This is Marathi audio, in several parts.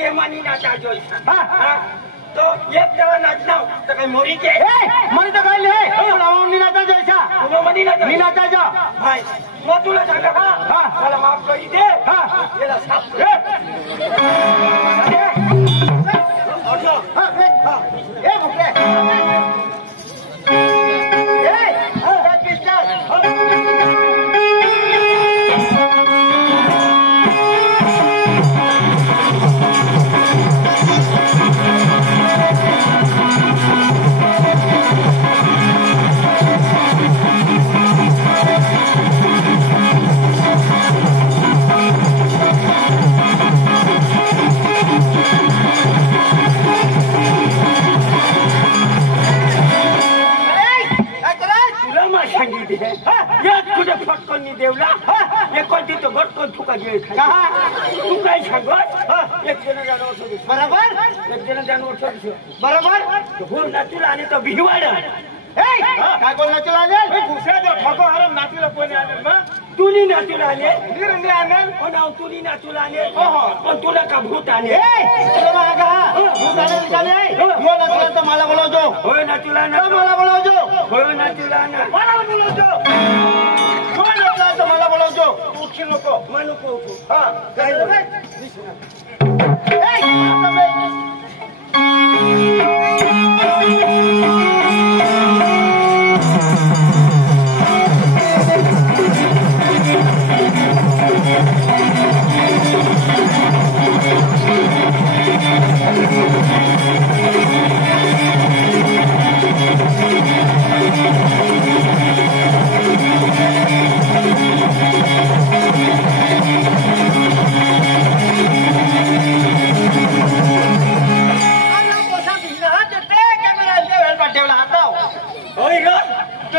ये मानी नाचा जोईसा हां तो एक जरा नाचना तो कहीं मोरी के मनी तो गाइल है पण आवाम नाचा जोईसा तुम मनी नाचा जा भाई मो तुला सांगा हां मला माफ करी दे हां याला साफ ए मुके तुझे फटकन नहीं देवला ये कोणती तो गटकन तुका जे कहा तू काय सांगत एक जण जानवर सोड बरोबर एक जण जानवर सोड बरोबर हो नाचूला आणि तो भिवाड काय कोण नाचूला आले दुसऱ्या जो ठको हरम नाचूला कोणी आले मग तुनी नाचूला आले निरंदी आले पण तुनी नाचूला आले पण तुला का भूत आले तुला मागा भूत आले निघाले यो नाचूला तर मला बोलवतो होय नाचूला ना मला बोलवतो होय नाचूला ना मला बोलवतो कोण नाचला तर मला बोलवतो तू उठू नको मला नको हां काय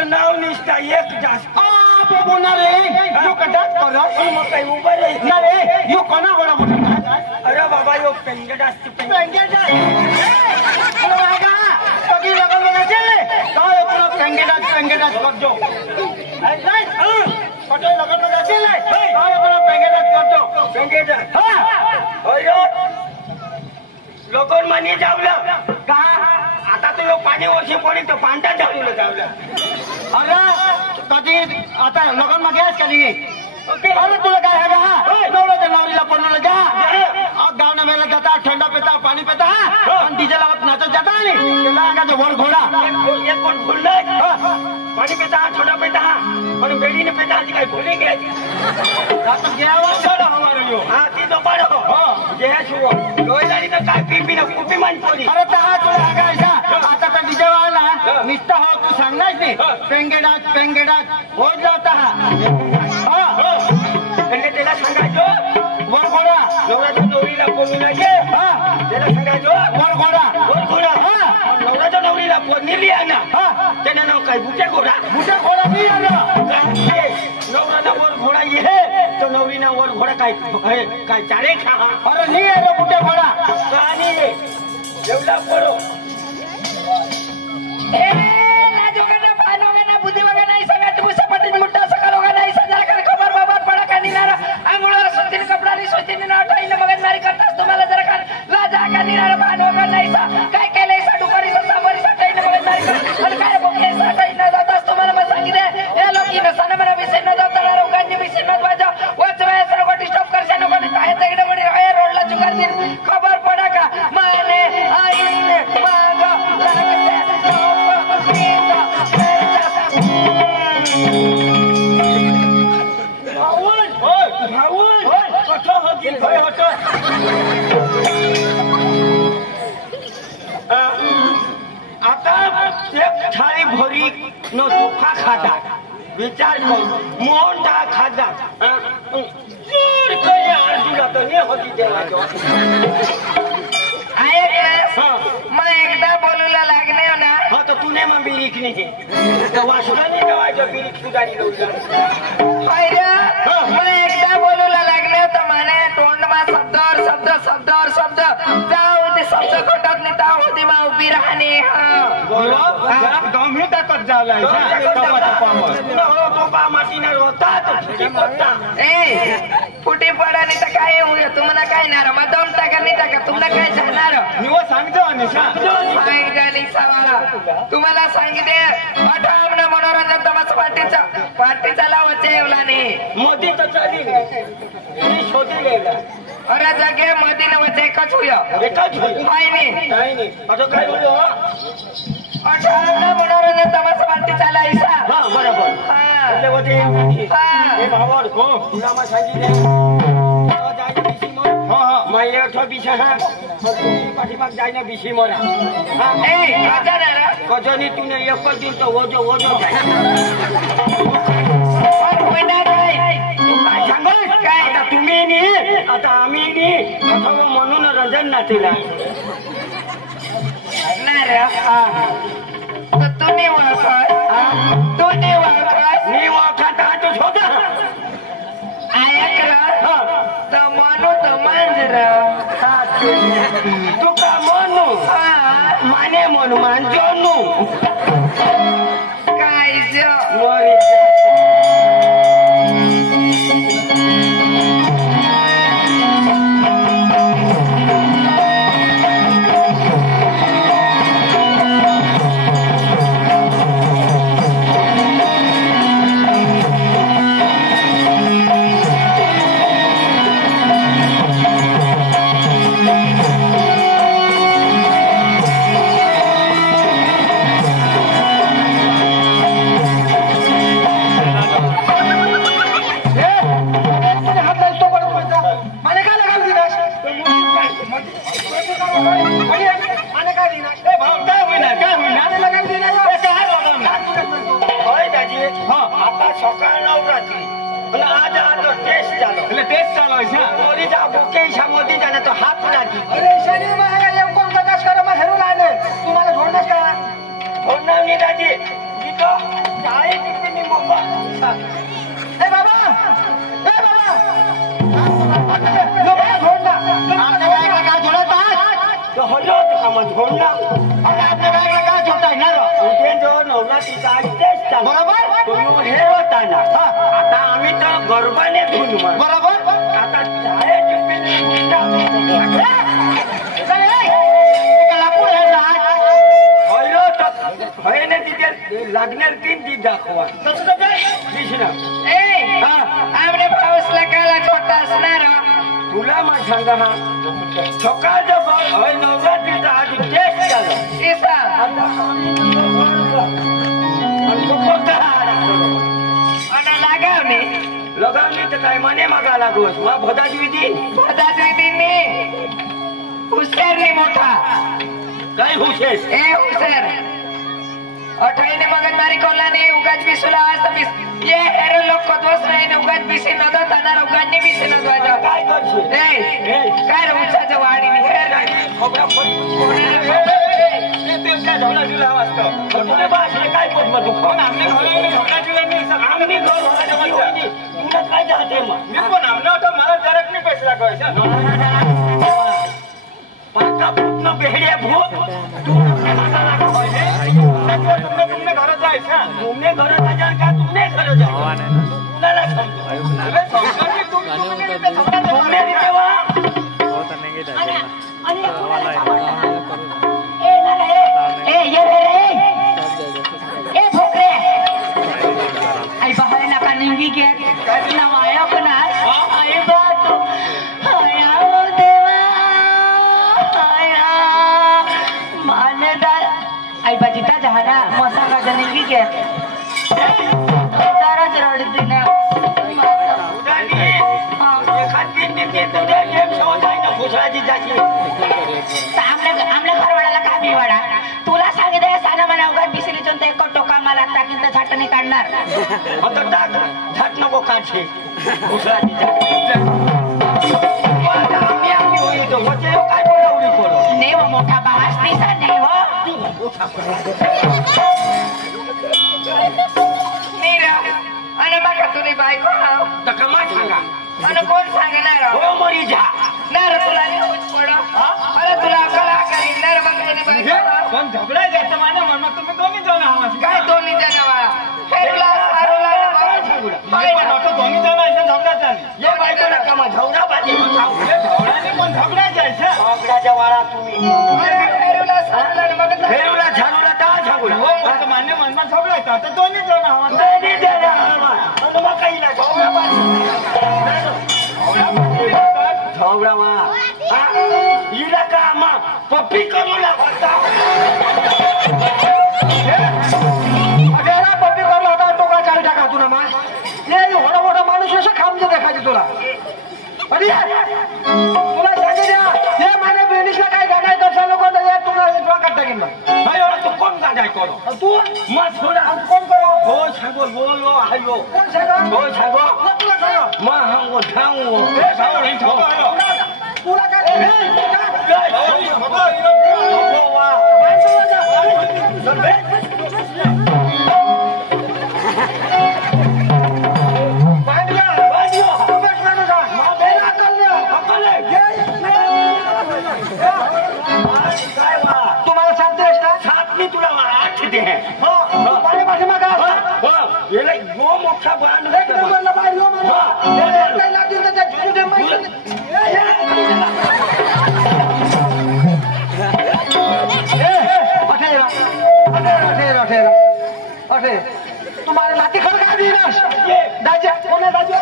नाव निष्ठा एक जास्त बोलणार रे यो कटाच कर मग काही उभा रे यो कोणा कोणा बोलणार अरे बाबा यो पेंगेट असते पेंगेट कधी लगन बनाचे काय पुरा पेंगेट करजो पटे लगन बनाचे काय पुरा पेंगेट करजो पेंगेट हां अरे लोकन मानी जावला का आता तो पाणी वर्षी पडी तो पांढरा जावला जावला अरे कधी आता लगन में गॅस कधी अरे तुला काय है हा नवऱ्याच्या नवरीला पडलं जा गाव ना मेला जाता ठंडा पिता पाणी पिता आणि डीजेला नाचत जाता आणि त्याला अंगाचा वर घोडा एक कोण फुललाय पाणी पिता थोडा पिता पण बेडी ने पिता जी काय भूली गया आता जेवा चढ हमारो यो हां ती तो पडो हो जे सुरो लोयलानी तर काय पीपी ना कुपी मान पडी अरे ता तुला आगायचा आता तर डीजे वाला निस्ता हो तू सांगायची पेंगेडाच हो जाता हां म्हणजे त्याला सांगायचो वर घोडा नवऱ्याच्या नवरीला बोलू नये हां त्याला सांगायचो वर घोडा हां नवऱ्याच्या नवरीला बोलली आहे ना हां त्यानं नाव काय बुटे घोडा नाही आलं नवऱ्याला वर घोडा ये तो नवरीना वर घोडा काय चारे खा अरे नाही आलं बुटे घोडा आणि एवढा पडो काय केलंय दुपारी काय तुम्हाला मग सांगितलं या लोकी नसताना मला विसर न जाता लोकांनी विसर न वाजा वाचवाय सर्व डिस्टर्ब करशा लोकांनी काय तगडे वडी राय रोडला चुकार दिन खबर पडा का माने आईने मागा लागते लोक पीता भाऊन कथा होती भय होतो आता एक थाळी भरी न चोखा खाता विचार कर मोहन टा खाता जोर करी अर्जुला तर नाही होती देवाचो मला एकदा बोलूला लागले हो ना हो तर तूने मग बिरीक नाही वासुदानी जेवायचं बिरीक सुधारी मला एकदा बोलूला लागले होतं म्हणे तोंडमा शब्द जाऊ ते शब्द खोटत नाही त्या होती मग उभी राहणे गंभीर ताकद झालाय फुटी पडा नाही तर काय तुम्हाला काय ना मग दम टाका नाही टाका तुमचं निवा सांगतो निशा फायनली सवाला तुम्हाला सांगितले अठावन्न मनोरंजन तमाशा पार्टीचा लावायचे एवलाने मोदी तर चाली मी छोटी गेला अरे जगे मोदी नवचे एकच होय एकच होय नाही नाही आता काय बोलू अठावन्न मनोरंजन तमाशा पार्टीचा लायसा हा बरोबर એટલે વધી એ બાવર કો પુરામાં સાંજી દે જાય બીસી મોર હા હા માય અઠો બીસા હા પાટીમાં જાયને બીસી મોરા હા એ રાજાના કજોની તુને એક જ દિન તો ઓજો જાય पण कोणा काय काय सांगल काय आता तुम्ही नी आता आम्ही नी अथवा म्हणून रंजन नातीला ना रे तो तुम्ही ओळखत तुम्ही ओळखत मी वाखात आतो छोटा ऐकलं तर म्हणू तर मांजर तू का म्हणू माने म्हणू मांजोनू काय जो आता आम्ही तर गरबाने धुन बरोबर आता लागणार 3 दिवस दाखवा आपल्या पाऊसला काला छोटा असणार तुला मग सांगा हा सकाळचं नवरात्रीचा आज टेस्ट झालं लगावणी तर काय मने मागा लागूस मग भदाजविधी हुसेरनी मोठा काय हुसेर ए हुसेर अठवाईने मगन मारी कोलाने उगाच बिसुला आज ये हेरो लोक कोदवस नाही उगाच बिसी नद ताना उगाचनी बिसी नद वाजा काय करছো ए काय रे उचाच्या वाडीने हेर खोबरा फोडी ते काय झोला जुला वाजतो तुला भाषे काय पद्म तू कोण आमने घराने झोला जुला नाही आमने घर झोला जुला तुला काय जाते मग मी पण आमने आता मला जरक नाही पैसे लागवायचा पाका पूर्ण बेहड्या भूत तुमने घर जायचा तुमने घर जायचा का तुमने घर जायचा कुणाला तुमने देवा ए ये रे ए भोकरे आई बाहेर नका निंगी के नवाया पण आई बात आया देवा आया मानदा आई बाजीता जहाना मसा का निंगी के ताराच रडती ना एखादी निंगी तो दे शो जाय ना फुसराजी जाची आमल्या घरवाड्याला का बिवाडा तुला सांगितलं साना मला उगाच बिसिली चोंते एक टोका मला टाकीन तर झाटणी काढणार आता टाक झाट नको काढे फुसराजी काय बोलावली बोल नेव मोठा बास दिसा नेव मीरा आणि बघा तुम्ही बायको तर कमा सांगा आणि कोण सांगणार हो मरी जा नर तुला पडा अरे तुला कला करी नर बघायने बायको पण झगडा जायचं माझ्या मनात तुम्ही दोन्ही जण आहात काय दोन्ही जण वाळा हेरला सारोला काय नव्हतं दोन्ही जण आहे झगडा चालली ये बायको ना कमा झगडा बाजी झगडाने पण झगडा जायचं बागडाच्या वाळा तुम्ही फेरूला सारूला आणि मग फेरूला झाडूला का झाडूला मान्य मनमान सगळं आहे आता दोन्ही जण आहात. दोन्ही जण आहात. मग काही नाही झोवडा वा हिला का मा पप्पी करू लागता अगेला पप्पी करला होता तो काय काढी टाका तुला मा ये मोठा मोठा माणूस असं खामजे देखायचे तुला अरे तुला सांगू द्या हे माझ्या बहिणीला काय गाडाय करसा लोक तुला डोक्यात टाकीन मग तू कोण गाडाय करो तू मग थोडा कोण करो हो सांगो बोलो आयो कोण सांगा हो सांगो तुला सांगा मग हम ठाऊ तुला काय तुम्हाला सांगते सात मी तुला आठ दे माझ्या माझ्या मागा याला गो मोठा बांध एक नंबरला बाहेर येऊ मला काय लागतील त्याच्या झुंडे माहिती तुम्हाला नाती खर काय दिनाश दाजा कोणा दाजा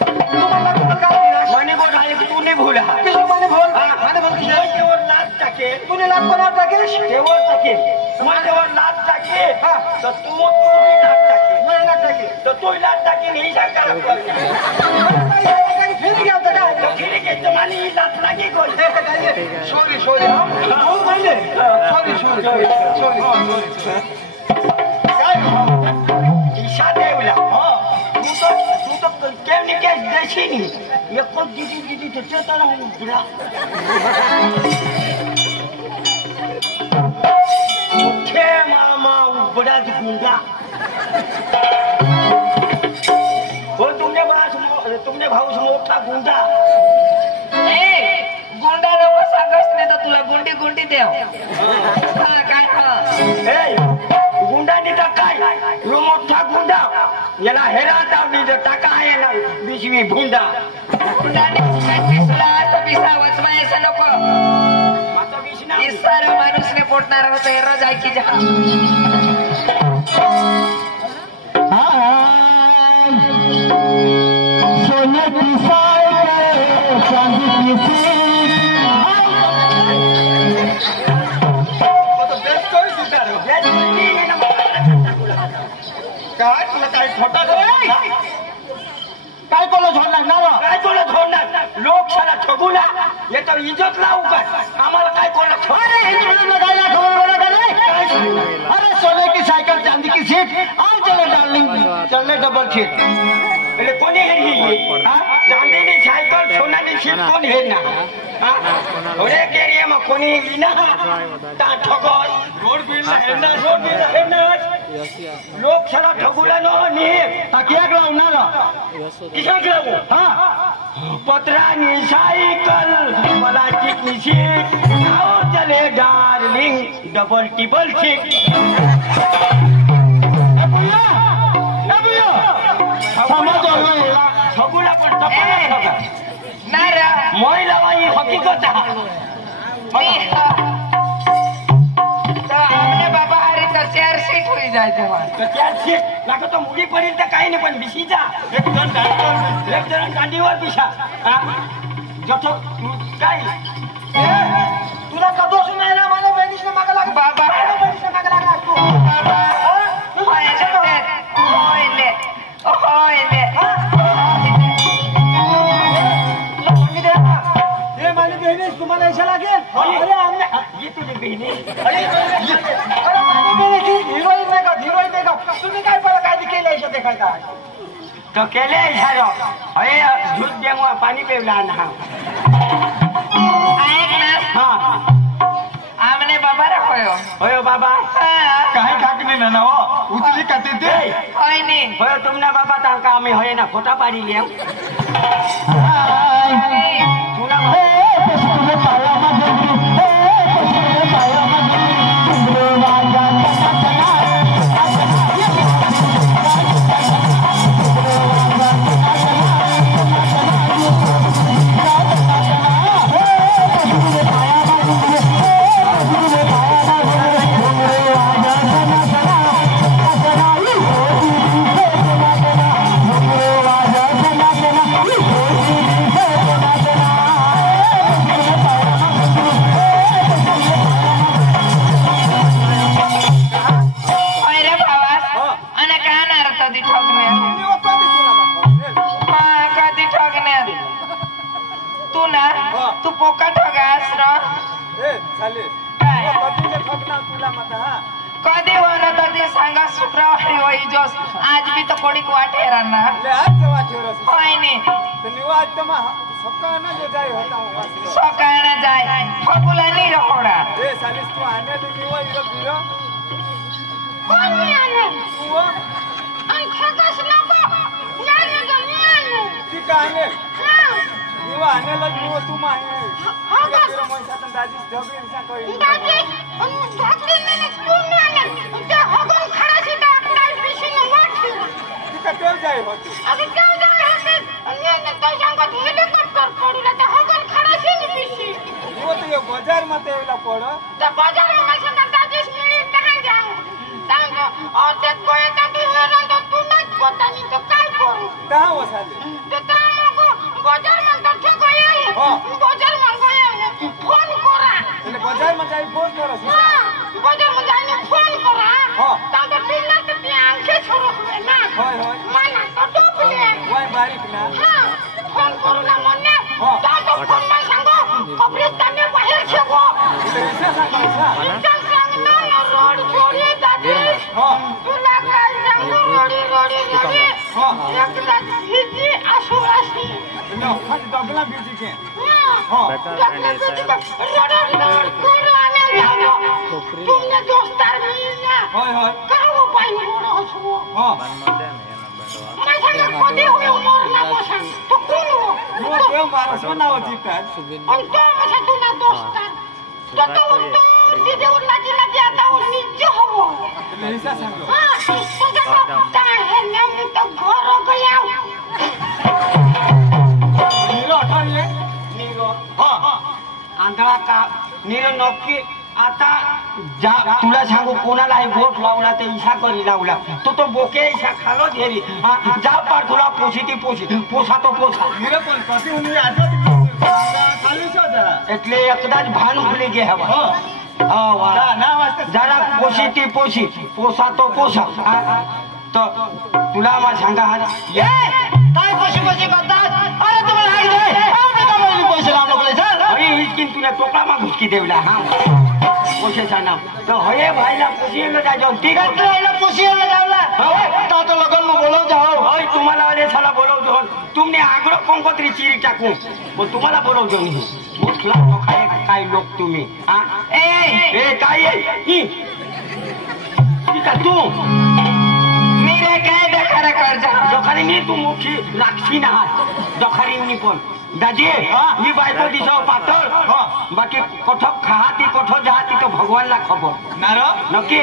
तुम्हाला काय दिनाश मनी बोल आहे तू नाही भूला किशोर माने बोल माने बोल किशोर केवळ लाच टाके तूने लात कोणावर टाकेश केवळ टाके माझ्यावर लाच टाके तर तू लाच टाके नाही लात टाके तर तू लाच टाके नाही शकता फिर गया होता काय फिर घेत मला ही लाच लागे कोण sorry sorry sorry sorry sorry Isha देवला तू तो केम निकेश देशी नाही एक कोण दिदी त्याच्या तर उघडा मुख्य मामा उघडा गुंडा हो तुमने भाऊ मोठा गुंडा गुंडा लोक सांगत नाही तर तुला गुंडी गुंडी देव काय गुंडानी तर काय यो मोठा गुंडा याला हेरा दावली तर टाका आहे ना बिशवी भुंडा नको माझा विष ना सारा माणूसने पोटणार होत रोज ऐकी जा सोने की साइकिल चांदी की काय तुला काय खोटा काय कोण झोडणार ना काय तुला झोडणार लोकशाला ठगूला याचा इज्जत लावू काय आम्हाला काय कोणा अरे सोने की साइकिल चांदी की सीट आओ चलो डार्लिंग चलने डबल सीट એટલે કોની હેરી ચાંદીની સાયકલ સોનાની સીટ કોણ હેર ના ઓરે કેરિયામાં કોની ઈના તા ઠગો રોડ બિલ હેરના લોક છલા ઠગુલા નો ની तकिया लावणार किशा लावू पत्रानी सायकल प्लास्टिकनी सीट आओ चले डार्लिंग डबल टिबल सीट ठगुला पण मोय लावा ही हकीकत बाबा अरे तर 4 सीट होई जाय तेव्हा त्यात सीट लागत तो मुली पडेल तर काही नाही पण बिशीचा एक जण गाडीवर बिशा जतो काय तुला कदोस नाही ना माझ्या बहिणीच्या मागे लाग बाबा बहिणीच्या मागे लागला तू हे माझी बहिणी तुम्हाला ऐसा लागेल ये तुझी बहिणी हिरोईन नाही का हिरोईन नाही का तुम्ही काय बरं काय केलं ऐसा देखायचा तो केले झालो अरे दूध देवा पाणी पेवला ना हा आमने बाबा रे होयो होय बाबा काही खाक नाही ना हो उचली खाते ते होय नी होय तुमना बाबा तांका आम्ही होय ना खोटा पाडी लिया तुला पोका ठगास र ए चाले कधीले ठगना तुला मत हा कधी वर ते सांगा शुक्रवारी होई जोस आज भी तो कोडी वाट हेराना ले आज वाटेर होय नि तो निवा आज तमा सकाळना जो जाय होता वासलो सकाळना जाय फकुला नि रहोडा ए सालिस तू आने तो निवा इरो बिरो कोण नि आने तू अन ठगस नको याने गमियाने ती काने हां निवा आने लग निवा तू माहे हां तेरा पैसा त दादी ढगरी निसा कई दादी ढगरी ने तू नि आने ते हगन खडा सीता आपला पिशीन वाट ती कटेल जाय होती अबे क्या जाय होते अन्य तो सांगत हेलिकॉप्टर पडला ते हगन खडा सीन पिशी निवा तो यो बाजार मते एला पड ते बाजार में मैं संग दादी मिली कहां जाऊं तांग और ते कोई ता बिहरन तो तू नहीं पता नहीं तो काय करू कहां वसाले तो तामको बाजार में तो ठग गया बाजार में गया फोन करा એટલે બજાર માં જઈ ફોન કરો છો हां बाजार में जाने फोन करा हां तांग बिल्ला तो ते आंखे छोरो है ना होय होय माना तो टोपले वाय बारीक ना हां फोन करू ना मने हां तांग फोन में सांगो कब्रिस्तान में बाहर छगो पैसा सांगायचा चल सांग ना रोड छोड़ी दादी हां तुला काय सांगू रोडी रोडी रोडी हां एकदा हिजी आसुरासी नो खाली डगला बीजी के हां डगला बीजी का रोड रोड करो आने जाओ तुमने दोस्तार मिलना होय होय काओ पाई मोर हसो हां मैं सांग कधी हुए मोर ना पोषण तो कोण हो निवा देव मारस बनाव जीतात आणि तो माझा तुला दोस्तार तो दीदी उन्नाची नदी आता उन्नीच हो એટલે હિસા सांगलो हां तुझा पत्ता है ना मी तो घर गया नीरो अठवले नीरो हां आंधळा का नीर नक्की आता जा तुला सांगू कोणाला गोठ लावला ते इशा करी लावला तो बोके इशा खालो घेरी जा पार तुला पोषी पोसा तो पोसा नीरो पण कशी हुनी आजो खाली છો જરા એટલે એકદાજ ભાન ભૂલી ગયા હવા હા વાહ ના વાસ્તે जरा पोशी पोसा तो पोसा तो तुला मा सांगा हा ये काय पोशी करतात अरे तुम्हाला हाय रे आम्ही का बोलली पैसे लाव लोकले सर अरे हिचकिन तुला टोपला मा घुसकी देवला हा पोशेचा नाम तो हये भाईला पोशीला जाजो ठीक आहे त्याला पोशीला जावला आता तो लगन में बोलव जाओ होय तुम्हाला वाले साला बोलवतो तुमने आगळो कोंकोत्री चिरी टाकू पण तुम्हाला बोलवतो नाही मुसला तो काय लोक तुम्ही हा ए काय आहे ठीक आहे तू मेरे काय देखारा कर्जा दोखारी मी तू मुखी लागशी ना दोखारी मी पण दाजी ही बायको दिसो पातळ बाकी कोठो खाहाती कोठो जाती तो भगवानला खबर नारो नक्की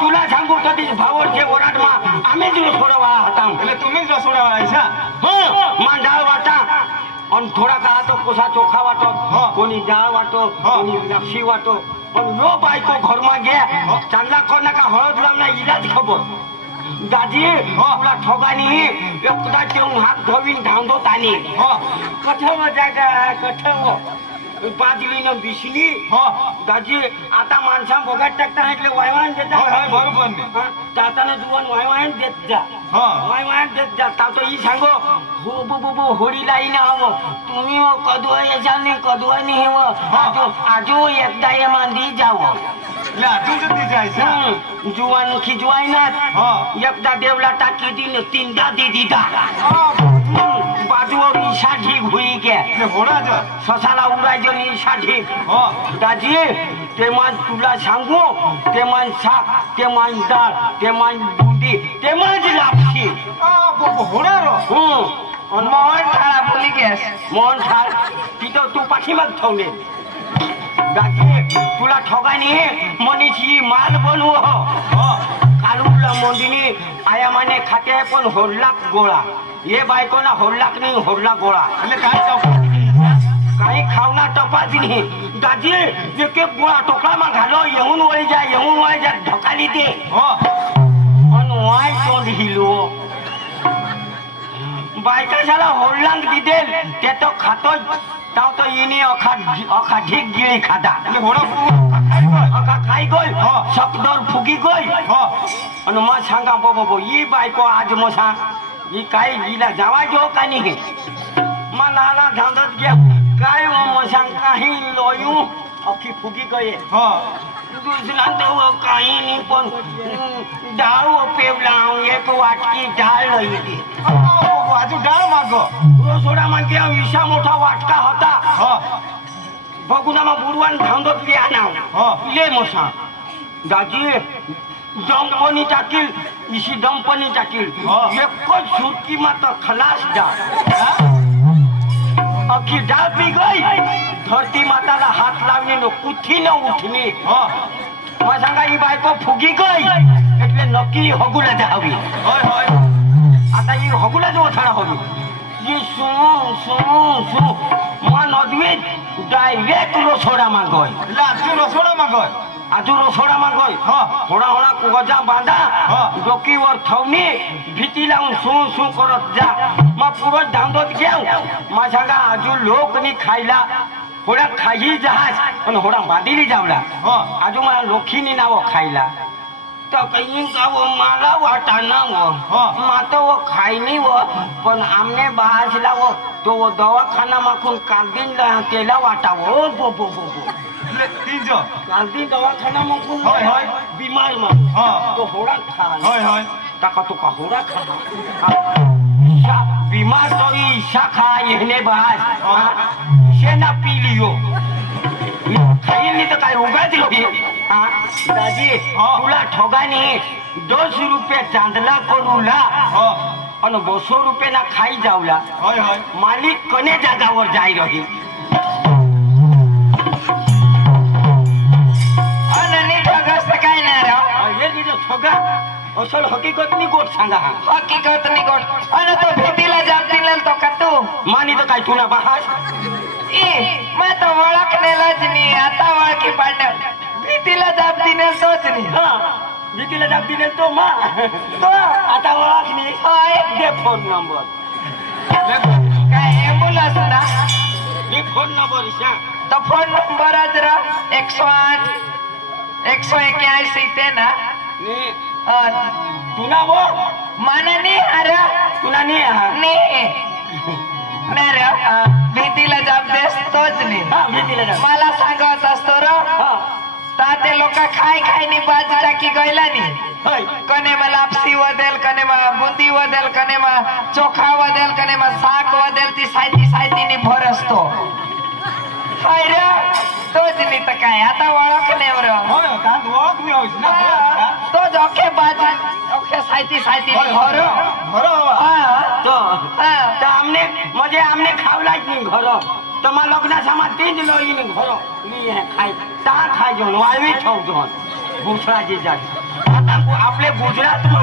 तुला सांगू कधी भावरचे ओराडमा आम्ही दिवस सोडवा होता એટલે तुम्ही જ सोडावायचा हो मान डाळ वाटा आणि थोडा काळा तो कोसा चोखा वाटो कोणी डाळ वाटो कोणी लक्षी वाटो पण नो बायको घरमा गे चांगला कोणा का हळद लावला इलाज खबर दादी तुला ठोगानी एकदा चिरून हात धोवीन धावतो तानी कठव जागा कठव बाजली न बिसली दाजी आता माणसा बघत टाकता એટલે वायवान देता होय बरोबर ने ताताना जुवान वायवान देत जा वायवान देत जा ता तो ई सांगो हो बो होडी लाई ना हो तुम्ही कदवा याने कदवा नाही हो आजो एकदा ये मांदी जाव ला तुझं ती जायचं जुवान खिजवाय ना एकदा देवला टाकी दिन तीनदा दीदीदा बाजूवर ईशा ठीक हुई के होडा जो ससाला उडायचं ईशा ठीक दाजी ते मान तुला सांगू ते मान शाक ते मान डाळ ते मान बुंदी ते मान लापशी होडा रो मोहन थाळा बोली गॅस मोहन थाळ तिथं तू पाठीमाग ठेवले दाजी तुला ठोगानी मनीषी माल बनवू कालूला मोंदिनी आया माने खाते पण होडलाक गोळा ये बायकोना होडलाक नाही होडला गोळा એટલે काय काही खावना टपाच नाही दाजी एक एक गोळा टोकळा घालो येऊन वळी जा ढकाली दे पण वाय तोंड हिलो बायका झाला होडलांक दिदेल ते तो खातो ताव तो इनी अखा ढीक गिळी खादा એટલે હોडा अखा खाई गोल शकदोर फुगी गोल आणि मग सांगा बाबा ई बायको आज मसा ही काय हिला जावा जो का नाही मग नाना धांदत घ्या काय मशां काही लोयू अख्खी फुगी गये दुसरा तो काही नाही पण डाळ पेवला एक वाटकी डाळ लई अजून डाळ माग रोसोडा मागे विषा मोठा वाटका होता बघून मग बुडवान धांदत लिहा ले मसा दाजी दंपनी टाकील इशी दंपनी टाकील एकच सुटकी मात्र खलास डाळ अख्खी डाळ पी गई धरती माताला हात लावणे न कुठी न उठणे मग सांगा ही बायको फुगी गई એટલે नक्की हगुला जावी आता ही हगुला जो थडा हवी ये सु सु सु मन अद्वित डायरेक्ट रोसोडा मा गई लाजू रसोडा माग आजू रोसोडा मा गई होडा होडा गजा बांधा डोकीवर ठेवणी भीती लावून सु सु करत जा मग पुरो धांदत घेऊ मग सांगा आजू लोकनी खायला होडा खाई जहाज पण होडा बांधिली जावला आजू मला लोखीनी नाव खायला तर काही गाव मला वाटा ना मात वो खायनी व पण आमने बाजला व तो दवाखाना माखून कालदीन तेला वाटा वो बो बो बो बो तीनजो कालदीन दवाखाना माखून बीमार मा तो होडा खा टाका तो का होडा खा बीमार तो ईशा खा येने बाज शेना पी लियो खाईल नाही तर काय उगाच दाजी तुला ठोगानी 200 रुपये चांदला करूला आणि 200 रुपये ना खाई जावला मालिक कने जागावर जाई रही अननी ठगस काय नाही रा हे निजो ठोगा असल हकीकत नी गोट सांगा हकीकत नी गोट अन तो भीतीला जाब दिलेल तो कतू मानी तर काय तुला बहार मैं तो ओळखलेलाच नाही आता ओळखी पाडणार भीतीला जाब दिनेल तोच नाही भीतीला जाब दिनेल तो मा तो आता ओळखली दे फोन नंबर काय एम्बुलन्स ना मी फोन नंबर सांग तो फोन नंबर जरा 108 181 ते ना तुला वो माना नाही अरे तुला नाही भीतीला जाब देस तोच नाही मला सांगत असतो ते लोक खाय खायनी बाज टाकी गयला नी कने मा लापसी वदेल कने मा बुंदी वदेल कने मा चोखा वदेल कने मा साग वदेल ती सायती नी भर असतो हाय रे तोच नाही तर काय आता ओळख नाही तो जोखे बाज ओखे सायती नी भर तो आमने म्हणजे आमने खावलाच नाही घर तमा लग्ना सामा तीन लोईन घर मी खाय ता खाय जोन वाळवी ठेव जोन गुजरात जे जात आता आपले गुजरात मा